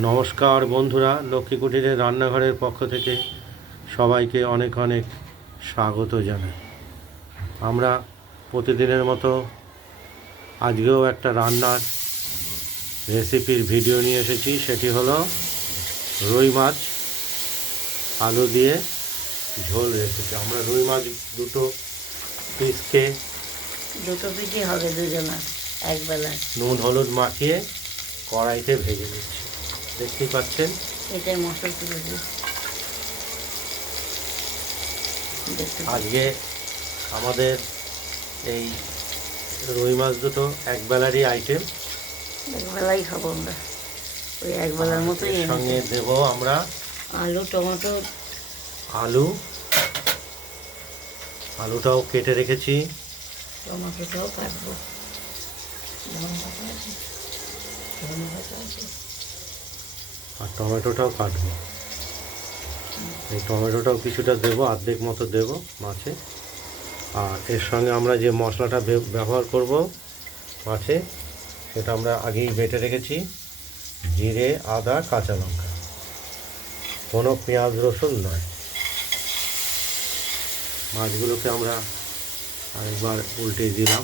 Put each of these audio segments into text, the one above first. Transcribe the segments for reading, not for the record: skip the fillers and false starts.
নমস্কার বন্ধুরা, লক্ষ্মী কুটিরের রান্নাঘরের পক্ষ থেকে সবাইকে অনেক অনেক স্বাগত জানাই। আমরা প্রতিদিনের মতো আজকেও একটা রান্নার রেসিপির ভিডিও নিয়ে এসেছি। সেটি হলো রুই মাছ আলু দিয়ে ঝোল রেসিপি। আমরা রুই মাছ দুটো পিসকে পিসই হবে দুজনা একবেলা। নুন হলুদ মাখিয়ে কড়াইতে ভেজে নিচ্ছি, দেখতেই পাচ্ছেন। এটাই মশলা তুলে দিই। আজকে আমাদের এই রুই মাছ দুটো একবেলারই আইটেম, একবেলাই খাবো আমরা, ওই একবেলার মতোই। সঙ্গে দেব আমরা আলু টমেটো। আলুটাও কেটে রেখেছি, টমেটোটাও কাটবো, আর টমেটোটাও কাটবো। এই টমেটোটাও কিছুটা দেবো, অর্ধেক মতো দেবো মাছে। আর এর সঙ্গে আমরা যে মশলাটা ব্যবহার করব মাছে, সেটা আমরা আগেই বেটে রেখেছি। জিরে, আদা, কাঁচা লঙ্কা, কোনো পেঁয়াজ রসুন নয়। মাছগুলোকে আমরা আরেকবার উল্টে দিলাম।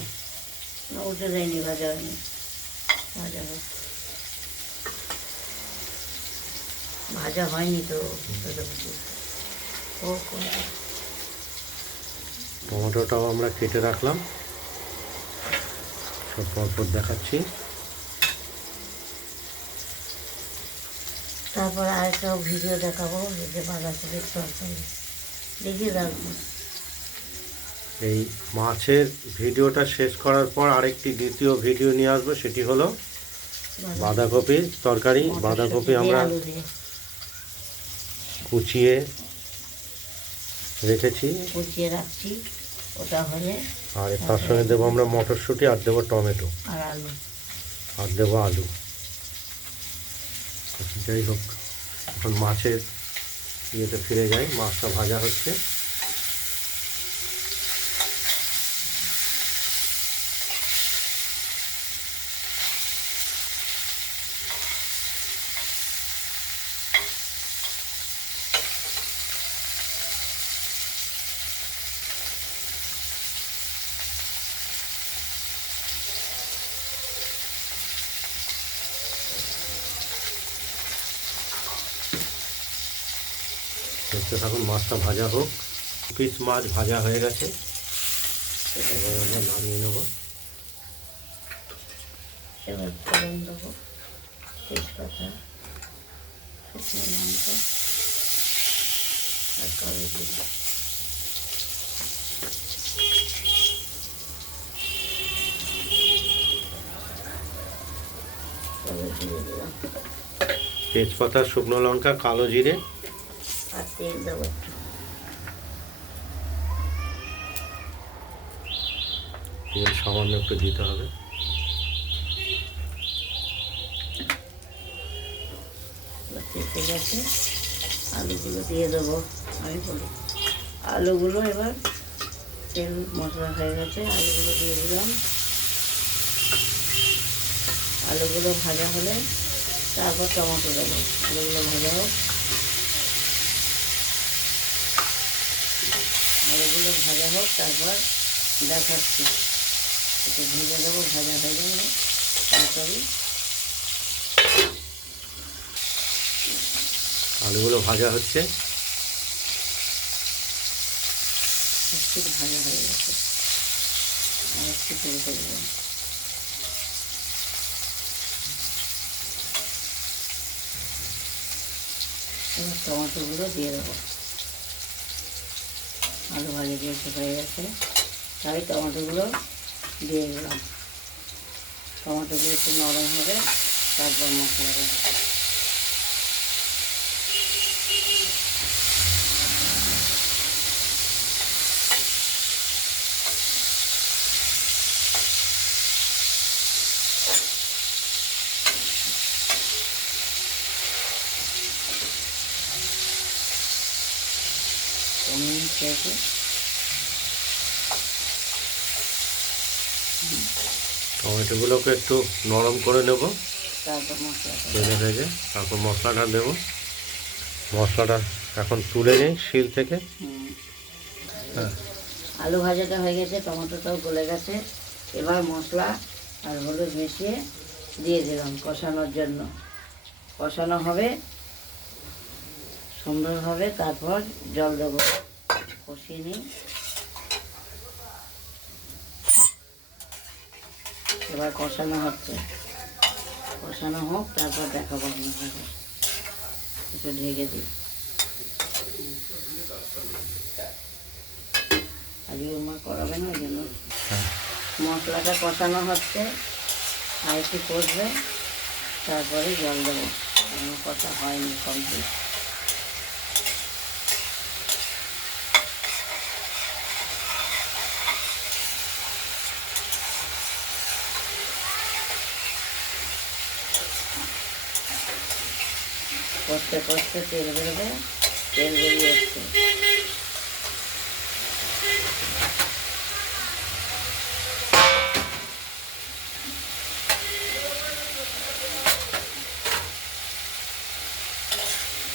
উল্টে দেয়নি, ভাজা হয়নি, ভাজা হয়নি তো। টমেটোটাও আমরা কেটে রাখলাম, সব পরপর দেখাচ্ছি। তারপর আরেকটাও ভিডিও দেখাবো, এই যে বাঁধাকপির তরকারি দেখিয়ে রাখবো। এই মাছের ভিডিওটা শেষ করার পর আরেকটি দ্বিতীয় ভিডিও নিয়ে আসবো, সেটি হলো বাঁধাকপির তরকারি। বাঁধাকপি আমরা কুচিয়ে রাখছি, ওটা হলে। আর তার সঙ্গে দেবো আমরা মটরশুঁটি, আর দেবো টমেটো, আর আলু, আর দেবো আলু। যাই হোক, এখন মাছের ইয়েতে ফিরে যাই। মাছটা ভাজা হচ্ছে। দেখতে থাকুন, মাছটা ভাজা হোক। পিস মাছ ভাজা হয়ে গেছে, এবার আমরা নামিয়ে নেব। এবার ফোড়ন দেবো, তেজপাতা, শুকনো লঙ্কা আর কালো জিরে। তেজপাতা, শুকনো লঙ্কা, কালো জিরে আর তেল দেবো। তেল সামান্য একটু দিতে হবে। তেতে গেছে, আলুগুলো দিয়ে দেবো। আমি বলি আলুগুলো এবার, তেল মশলা হয়ে গেছে, আলুগুলো দিয়ে দিলাম। আলুগুলো ভাজা হলে তারপর টমেটো দেবো। আলুগুলো ভাজা হোক, তারপর দেখাচ্ছি। একটু ভেজে দেবো, ভাজা হয়ে গেলে তরকারি। আলুগুলো ভাজা হচ্ছে, একটু ভাজা হয়ে গেছে, আর একটু তেল দেবো। এবার টমেটোগুলো দিয়ে দেবো। আলু ভাজা দিয়ে হয়ে গেছে, তাই টমেটোগুলো দিয়ে দিলাম। টমেটোগুলো একটু নরম হবে, তারপর মশলা দেবো। টমেটোগুলোকে একটু নরম করে নেব। তারপর মশলাটা তেলে ভেজে তারপর মশলাটা দেবো। মশলাটা এখন তুলে নিই শিল থেকে। হুম। হ্যাঁ, আলু ভাজাটা হয়ে গেছে, টমেটোটাও গলে গেছে। এবার মশলা আর হলুদ মিশিয়ে দিয়ে দিলাম কষানোর জন্য। কষানো হবে সুন্দরভাবে, তারপর জল দেবো। কষিয়ে নিই। এবার কষানো হচ্ছে, কষানো হোক, তারপর দেখাবো আপনাকে। একটু ঢেকে দিই। আজকে মা করাবে না, ওই জন্য হ্যাঁ, মশলাটা কষানো হচ্ছে। আর একটু কষবে, তারপরে জল দেবো। এখনো কষা হয়নি কমপ্লিট। কষতে কষতে তেল বেরোবে, তেল বেরিয়ে এসছে।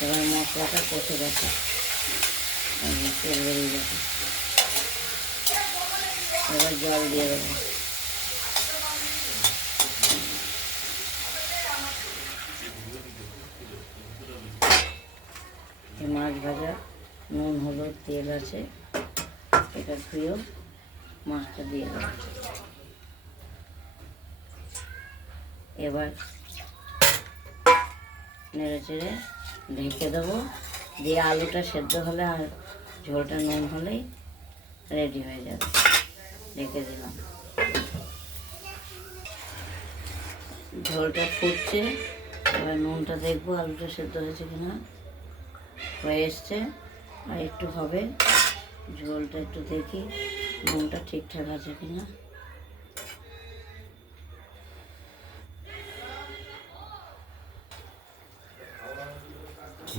এবার মশলাটা কষে গেছে, তেল বেরিয়ে গেছে। এবার জল দিয়ে দেবো। এই মাছ ভাজা নুন হলুদ তেল আছে, এটা ধুয়েও মাছটা দিয়ে দেবো। এবার নেড়ে চেড়ে ঢেকে দেবো, দিয়ে আলুটা সেদ্ধ হলে আর ঝোলটা নুন হলেই রেডি হয়ে যাবে। ঢেকে দিলাম। ঝোলটা ফুটছে, এবার নুনটা দেখবো আলুটা সেদ্ধ হয়েছে কিনা। হয়ে এসছে, আর একটু হবে। ঝোলটা একটু দেখি নুনটা ঠিকঠাক আছে কিনা।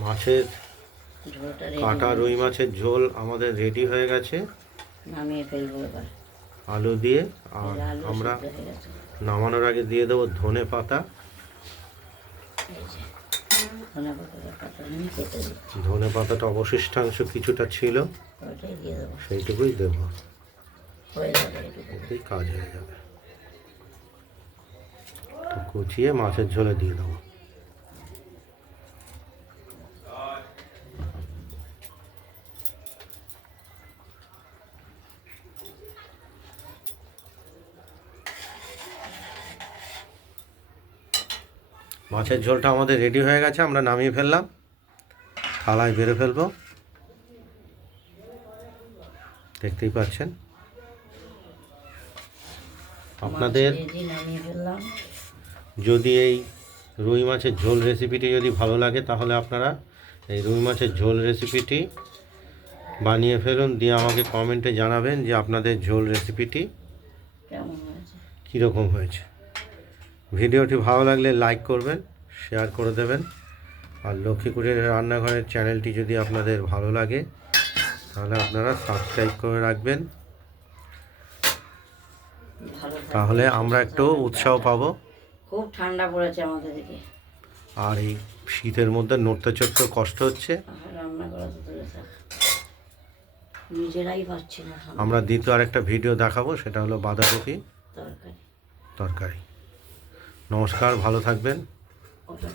মাছের ঝোলটা কাটা রেডি, রুই মাছের ঝোল আমাদের রেডি হয়ে গেছে নামিয়ে ফেলবো এবার। আলু দিয়ে। আর আলু আমরা সেদ্ধ হয়ে গেছে। নামানোর আগে দিয়ে দেবো ধনে পাতা। এই যে ধনে পাতার পাতা আমি কেটে দিচ্ছি, ধনে পাতাটা অবশিষ্টাংশ কিছুটা ছিল, ওটাই দিয়ে দেবো। সেইটুকুই দেবো। হয়ে যাবে এটুকু। এতেই কাজ হয়ে যাবে। তো কুচিয়ে মাছের ঝোলে দিয়ে দেবো। মাছের ঝোলটা আমাদের রেডি হয়ে গেছে, আমরা নামিয়ে ফেললাম, থালায় বেড়ে ফেলবো। দেখতেই পাচ্ছেন। আপনাদের মাছ ভেজে নামিয়ে ফেললাম। যদি এই রুই মাছের ঝোল রেসিপিটি যদি ভালো লাগে, তাহলে আপনারা এই রুই মাছের ঝোল রেসিপিটি বানিয়ে ফেলুন, দিয়ে আমাকে কমেন্টে জানাবেন যে আপনাদের ঝোল রেসিপিটি কেমন হয়েছে। কীরকম হয়েছে। ভিডিওটি ভালো লাগলে লাইক করবেন, শেয়ার করে দেবেন। আর লক্ষ্মী কুটিরের রান্নাঘরের চ্যানেলটি যদি আপনাদের ভালো লাগে, তাহলে আপনারা সাবস্ক্রাইব করে রাখবেন। ভালো থাকবে। তাহলে আমরা একটু উৎসাহ পাবো। খুব ঠান্ডা পড়েছে আমাদের দিকে। আর এই শীতের মধ্যে নড়তে চড়তে কষ্ট হচ্ছে। রান্না করা তো দূরে থাক, নিজেরাই পাচ্ছি না খাবার। আমরা দ্বিতীয় আরেকটা ভিডিও দেখাবো, সেটা হলো বাঁধাকপি তরকারি তরকারি। নমস্কার, ভালো থাকবেন। ওটা